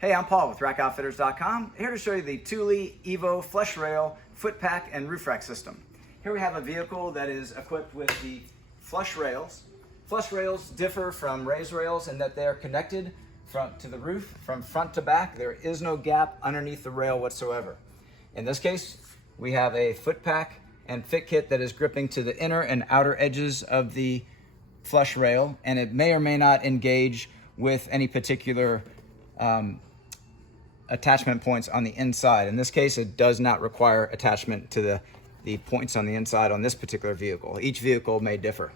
Hey, I'm Paul with RackOutfitters.com, here to show you the Thule Evo Flush Rail Foot Pack and Roof Rack System. Here we have a vehicle that is equipped with the flush rails. Flush rails differ from raised rails in that they are connected to the roof from front to back. There is no gap underneath the rail whatsoever. In this case, we have a foot pack and fit kit that is gripping to the inner and outer edges of the flush rail, and it may or may not engage with any particular attachment points on the inside. In this case, it does not require attachment to the points on the inside on this particular vehicle. Each vehicle may differ.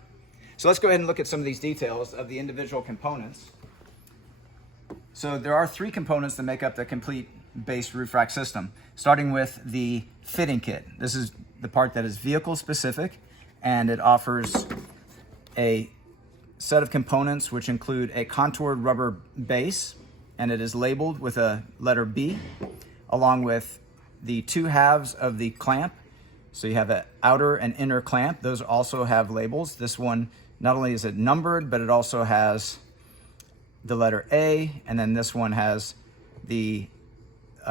So let's go ahead and look at some of these details of the individual components. So there are three components that make up the complete base roof rack system, starting with the fitting kit. This is the part that is vehicle specific, and it offers a set of components which include a contoured rubber base, and it is labeled with a letter B, along with the two halves of the clamp. So you have an outer and inner clamp. Those also have labels. This one, not only is it numbered, but it also has the letter A, and then this one has the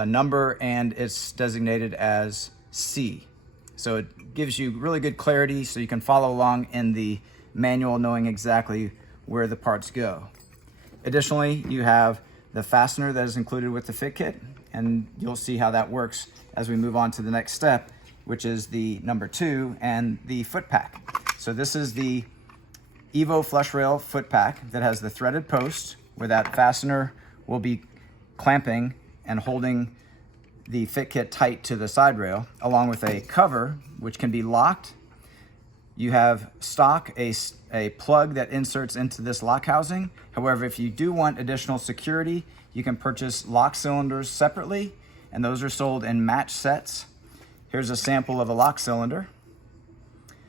number, and it's designated as C. So it gives you really good clarity so you can follow along in the manual knowing exactly where the parts go. Additionally, you have the fastener that is included with the fit kit, and you'll see how that works as we move on to the next step, which is the number 2 and the foot pack. So this is the Evo Flush Rail foot pack that has the threaded post where that fastener will be clamping and holding the fit kit tight to the side rail, along with a cover which can be locked. You have stock a plug that inserts into this lock housing. However, if you do want additional security, you can purchase lock cylinders separately, and those are sold in match sets. Here's a sample of a lock cylinder.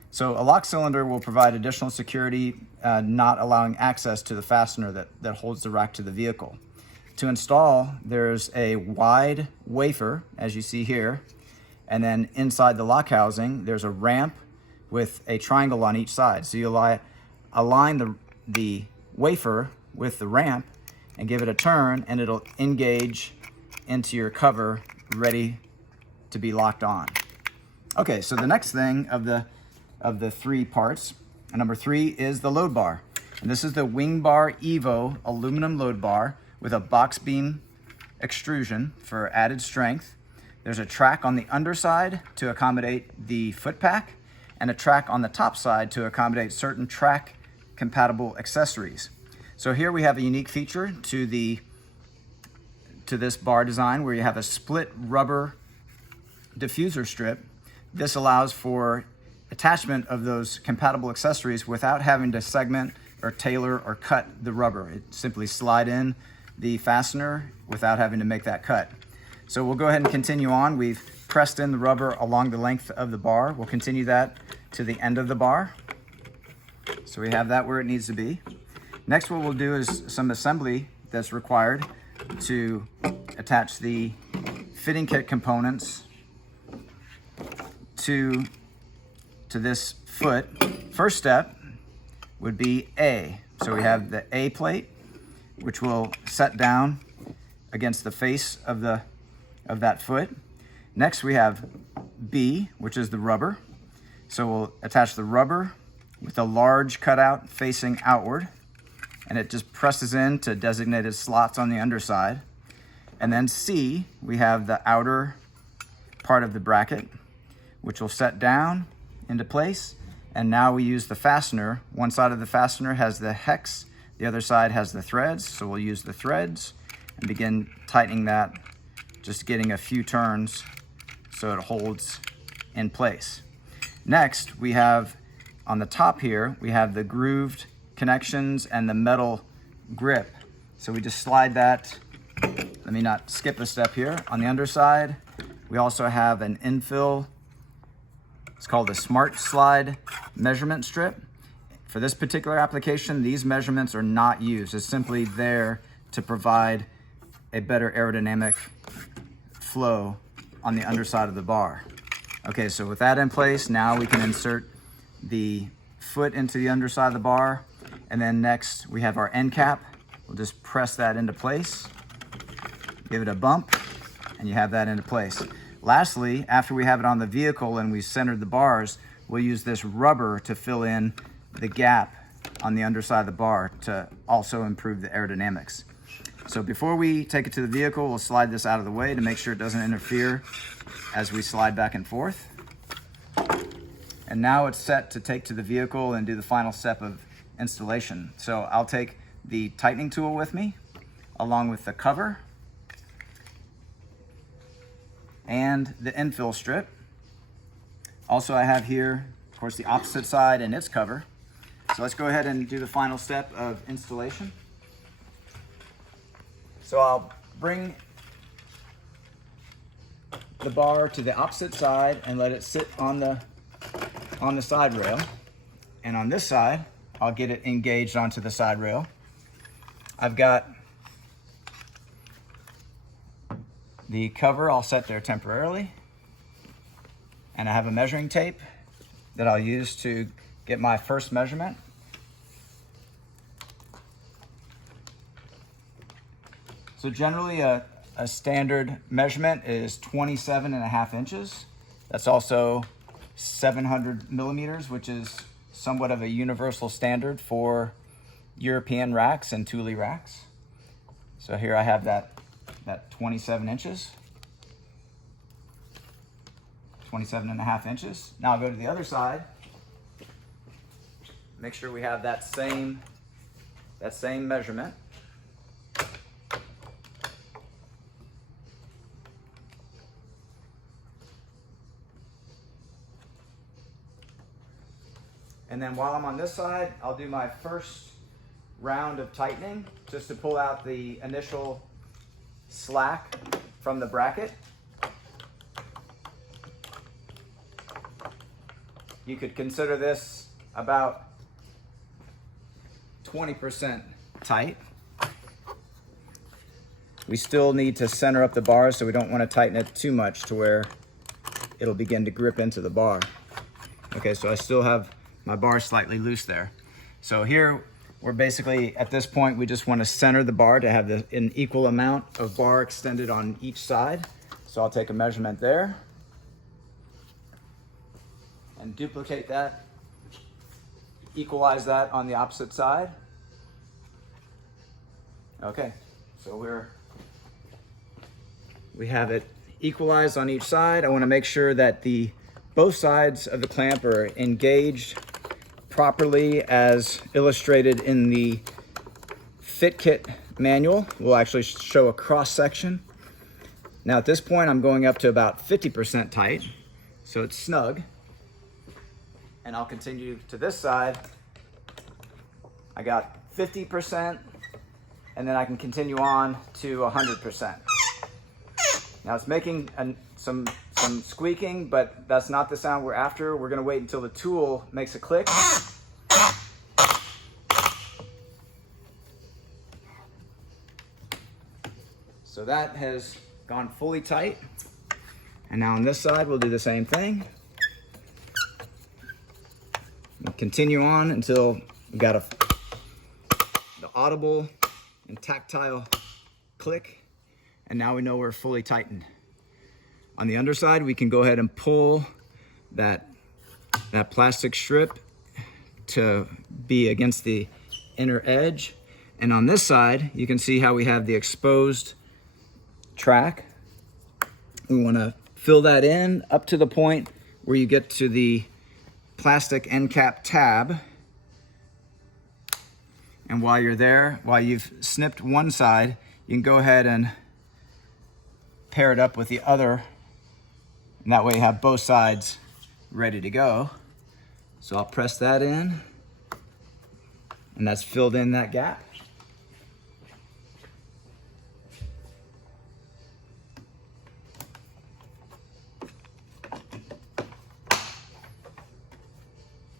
So a lock cylinder will provide additional security, not allowing access to the fastener that holds the rack to the vehicle. To install, there's a wide wafer, as you see here, and then inside the lock housing, there's a ramp with a triangle on each side. So you align the wafer with the ramp and give it a turn, and it'll engage into your cover, ready to be locked on. Okay, so the next thing of the three parts, number 3, is the load bar. And this is the Wing Bar Evo aluminum load bar with a box beam extrusion for added strength. There's a track on the underside to accommodate the foot pack, and a track on the top side to accommodate certain track compatible accessories. So here we have a unique feature to this bar design where you have a split rubber diffuser strip. This allows for attachment of those compatible accessories without having to segment or tailor or cut the rubber. It simply slide in the fastener without having to make that cut. So we'll go ahead and continue on. We've pressed in the rubber along the length of the bar. We'll continue that to the end of the bar. So we have that where it needs to be. Next, what we'll do is some assembly that's required to attach the fitting kit components to this foot. First step would be A. So we have the A plate, which will set down against the face of that foot. Next, we have B, which is the rubber. So we'll attach the rubber with a large cutout facing outward, and it just presses into designated slots on the underside. And then C, we have the outer part of the bracket, which will set down into place. And now we use the fastener. One side of the fastener has the hex, the other side has the threads. So we'll use the threads and begin tightening that, just getting a few turns so it holds in place. Next, we have on the top here, we have the grooved connections and the metal grip. So we just slide that. Let me not skip a step here. On the underside, we also have an infill. It's called a Smart Slide measurement strip. For this particular application, these measurements are not used. It's simply there to provide a better aerodynamic flow on the underside of the bar. Okay, so with that in place, now we can insert the foot into the underside of the bar, and then next we have our end cap. We'll just press that into place. give it a bump, and you have that into place. Lastly, after we have it on the vehicle and we centered the bars, we'll use this rubber to fill in the gap on the underside of the bar to also improve the aerodynamics. So before we take it to the vehicle, we'll slide this out of the way to make sure it doesn't interfere as we slide back and forth. And now it's set to take to the vehicle and do the final step of installation. So I'll take the tightening tool with me, along with the cover and the infill strip. Also, I have here, of course, the opposite side and its cover. So let's go ahead and do the final step of installation. So I'll bring the bar to the opposite side and let it sit on the side rail. And on this side, I'll get it engaged onto the side rail. I've got the cover all set there temporarily. And I have a measuring tape that I'll use to get my first measurement. So generally a standard measurement is 27.5 inches. That's also 700 millimeters, which is somewhat of a universal standard for European racks and Thule racks. So here I have that 27 inches. 27.5 inches. Now I'll go to the other side. Make sure we have that same measurement. And then while I'm on this side, I'll do my first round of tightening just to pull out the initial slack from the bracket. You could consider this about 20% tight. We still need to center up the bar, so we don't want to tighten it too much to where it'll begin to grip into the bar. Okay, so I still have my bar slightly loose there. So here we're basically, at this point, we just want to center the bar to have an equal amount of bar extended on each side. So I'll take a measurement there and duplicate that, equalize that on the opposite side. Okay, so we have it equalized on each side. I want to make sure that both sides of the clamp are engaged properly as illustrated in the Fit Kit manual. We'll actually show a cross section. Now at this point I'm going up to about 50% tight, so it's snug. And I'll continue to this side. I got 50%, and then I can continue on to 100%. Now it's making some squeaking, but that's not the sound we're after. We're gonna wait until the tool makes a click. So that has gone fully tight. And now on this side, we'll do the same thing. We'll continue on until we got the audible and tactile click. And now we know we're fully tightened. On the underside, we can go ahead and pull that plastic strip to be against the inner edge. And on this side, you can see how we have the exposed track. We want to fill that in up to the point where you get to the plastic end cap tab. And while you're there, while you've snipped one side, you can go ahead and pair it up with the other. And that way you have both sides ready to go. So I'll press that in, and that's filled in that gap.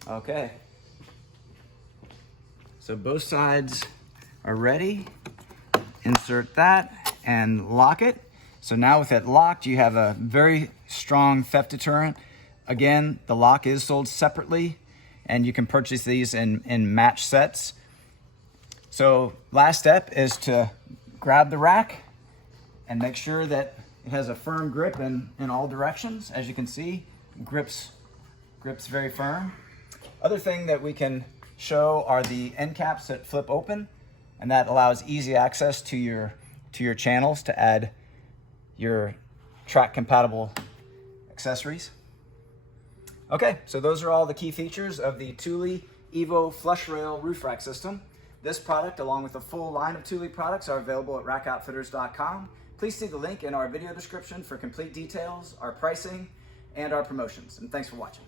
Okay. So both sides are ready. Insert that and lock it. So now with it locked, you have a very strong theft deterrent. Again, the lock is sold separately, and you can purchase these in match sets. So last step is to grab the rack and make sure that it has a firm grip in all directions. As you can see, grips very firm. Other thing that we can show are the end caps that flip open, and that allows easy access to your channels to add your track compatible accessories. Okay, so those are all the key features of the Thule Evo Flush Rail Roof Rack System. This product, along with a full line of Thule products, are available at rackoutfitters.com. Please see the link in our video description for complete details, our pricing, and our promotions. And thanks for watching.